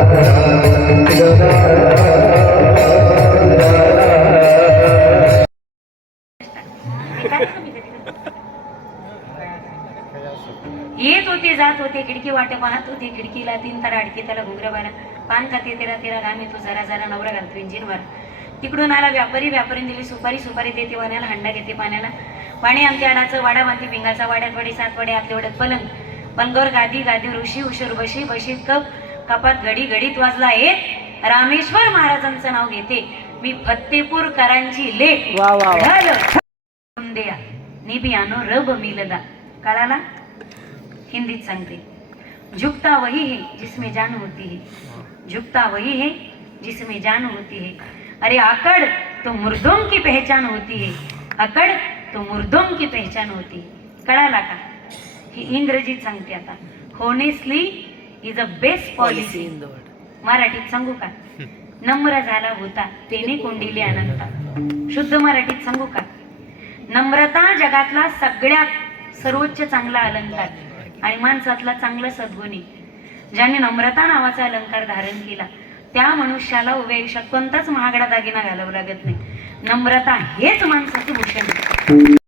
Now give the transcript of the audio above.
येत होते जात होते खिडकी वाटे पाहत होते खिडकीला तीन तर अडकी त्याला घुंगरं बारा पान खाते तेरा तेरा घामी तू जरा जरा नवरा घालतो इंजिनवर. तिकडून आला व्यापारी व्यापारी दिली सुपारी सुपारी देते वाण्याला हंडा घेते पाण्याला. पाणी आमच्या आडाचं वाडा बांधते पिंगाचा वाड्यात वडे सात वडे आपल्या वडत पलंग. पलंगावर गादी गादी ऋषी उशीर बशी बशी कप. कपात घडी घडीत वाजला एक. रामेश्वर महाराजांचं नाव घेते. मी फत्तेपूर करांची लेख द्या. निबियानो रब मिलदा. कळाला हिंदीत सांगते. झुकता वही है जिसमें जान होती है. झुकता वही है जिसमें जान होती है. अरे आकड़ तो मुर्दों की पहचान होती है. अकड़ तो मुर्दों की पहचान होती है. कळाला का? ही इंग्रजीत सांगते आता. Honestly is a best policy मराठीत सांगू का? नम्र झाला होता तेने कोंडिले अनंता. शुद्ध मराठीत सांगू का? नम्रता जगातला सगळ्यात सर्वोच्च चांगला अलंकार आणि माणसातला चांगला सद्गुणी. ज्याने नम्रता नावाचा अलंकार धारण केला त्या मनुष्याला उभ्या आयुष्यात कोणताच महागडा दागिना घालावा लागत नाही. नम्रता हेच माणसाचं भूषण आहे.